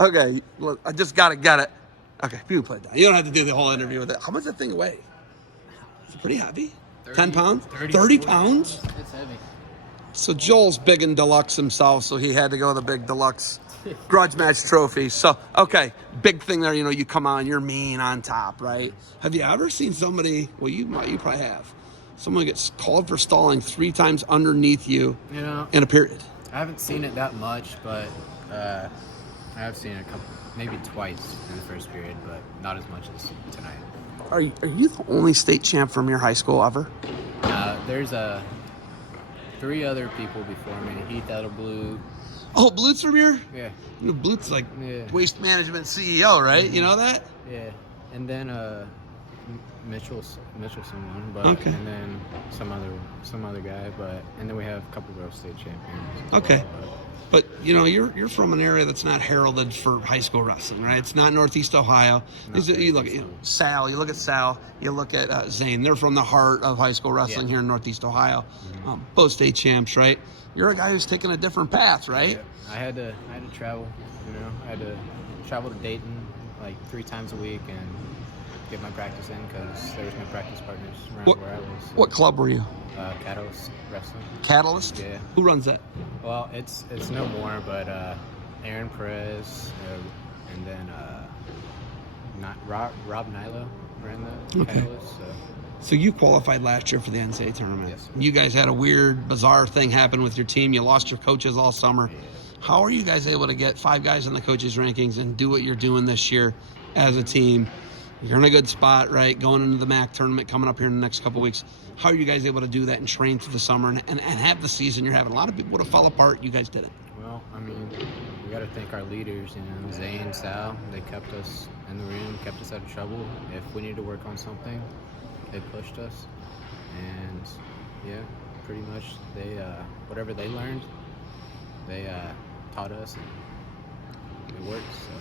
Okay, look, I just got to get it. Okay, you put it down. You don't have to do the whole interview with it. How much does that thing weigh? Is it pretty heavy? 10 pounds? 30 pounds? It's heavy. So Joel's big in deluxe himself, so he had to go with the big deluxe grudge match trophy. So, okay, big thing there, you come on, you're mean on top, right? Have you ever seen somebody, well, you probably have, someone gets called for stalling 3 times underneath you in a period? I haven't seen it that much, but I have seen it a couple, maybe twice in the first period, but not as much as tonight. Are you the only state champ from your high school ever? There's 3 other people before me. Heath out of Blue. Oh, Blut's from here? Yeah. Blut's like waste management CEO, right? You know that? Yeah. And then Mitchellson won, but okay. And then some other guy, and then we have a couple of state champions. Okay. But you're from an area that's not heralded for high school wrestling, right? It's not Northeast Ohio. You look at Sal, you look at Zane. They're from the heart of high school wrestling here in Northeast Ohio. Mm-hmm. Both state champs, right? You're a guy who's taken a different path, right? Yeah. I had to travel. I had to travel to Dayton like 3 times a week and get my practice in because there was no practice partners around where I was. So. What club were you? Catalyst Wrestling. Catalyst? Yeah. Who runs that? Well, it's no more, but Aaron Perez and then Rob Nilo ran the Catalyst. So you qualified last year for the NCAA tournament. Yes, sir. You guys had a weird, bizarre thing happen with your team. You lost your coaches all summer. Yeah. How are you guys able to get 5 guys in the coaches' rankings and do what you're doing this year as a team? You're in a good spot, right? Going into the MAC tournament coming up here in the next couple of weeks. How are you guys able to do that and train through the summer and have the season you're having? A lot of people would have fell apart. You guys didn't. Well, I mean, we got to thank our leaders, Zane, Sal. They kept us in the room, kept us out of trouble. If we needed to work on something, they pushed us. And, yeah, pretty much they whatever they learned, they taught us, and it worked, so.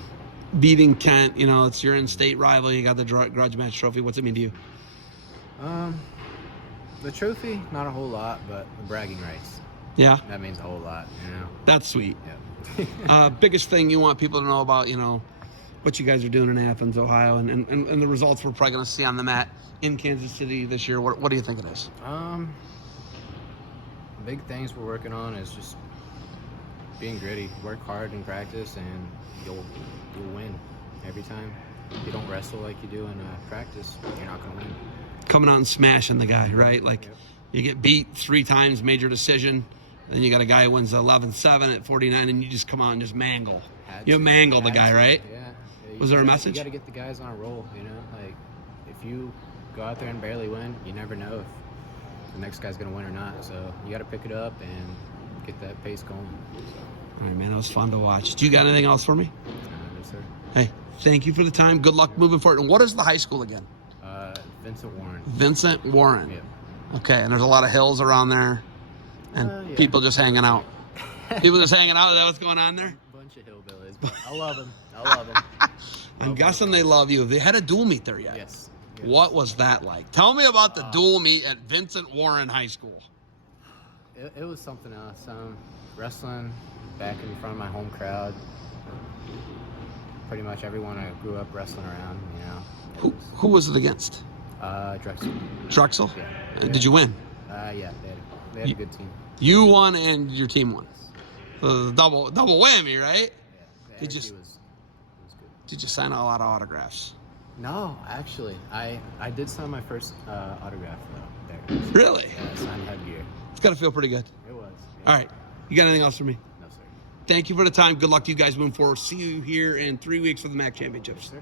Beating Kent, it's your in-state rival. You got the grudge match trophy. What's it mean to you? The trophy, not a whole lot, but the bragging rights. Yeah? That means a whole lot, That's sweet. Yeah. Biggest thing you want people to know about, what you guys are doing in Athens, Ohio, and the results we're probably going to see on the mat in Kansas City this year. What do you think it is? Big things we're working on is just being gritty, work hard in practice, and you'll win every time. If you don't wrestle like you do in practice, you're not going to win. Coming out and smashing the guy, right? Like, you get beat 3 times, major decision. Then you got a guy who wins 11-7 at 49, and you just come out and just mangle. You mangle the guy, right? Yeah. Was there a message? You got to get the guys on a roll, Like, if you go out there and barely win, you never know if the next guy's going to win or not. So you got to pick it up and get that pace going. All right, man, it was fun to watch. Do you got anything else for me? No, sir. Hey, thank you for the time. Good luck moving forward. And what is the high school again? Vincent Warren. Vincent Warren. Yeah. Okay, and there's a lot of hills around there, and people just hanging out. People just hanging out. Is that what's going on there? Bunch of hillbillies, but I love them. I'm guessing they love you. Have they had a dual meet there yet? Yes. What was that like? Tell me about the dual meet at Vincent Warren High School. It was something else. Wrestling back in front of my home crowd. Pretty much everyone I grew up wrestling around, Who was it against? Drexel. Drexel? Yeah. Did you win? Yeah, they had a good team. You won and your team won. Double whammy, right? Yeah, the energy was good. Did you sign a lot of autographs? No, actually, I did sign my first autograph though. There. Really? Yeah, I signed headgear. It's got to feel pretty good. It was. Yeah. All right. You got anything else for me? No, sir. Thank you for the time. Good luck to you guys moving forward. See you here in 3 weeks for the MAC Championships. Yes, sir.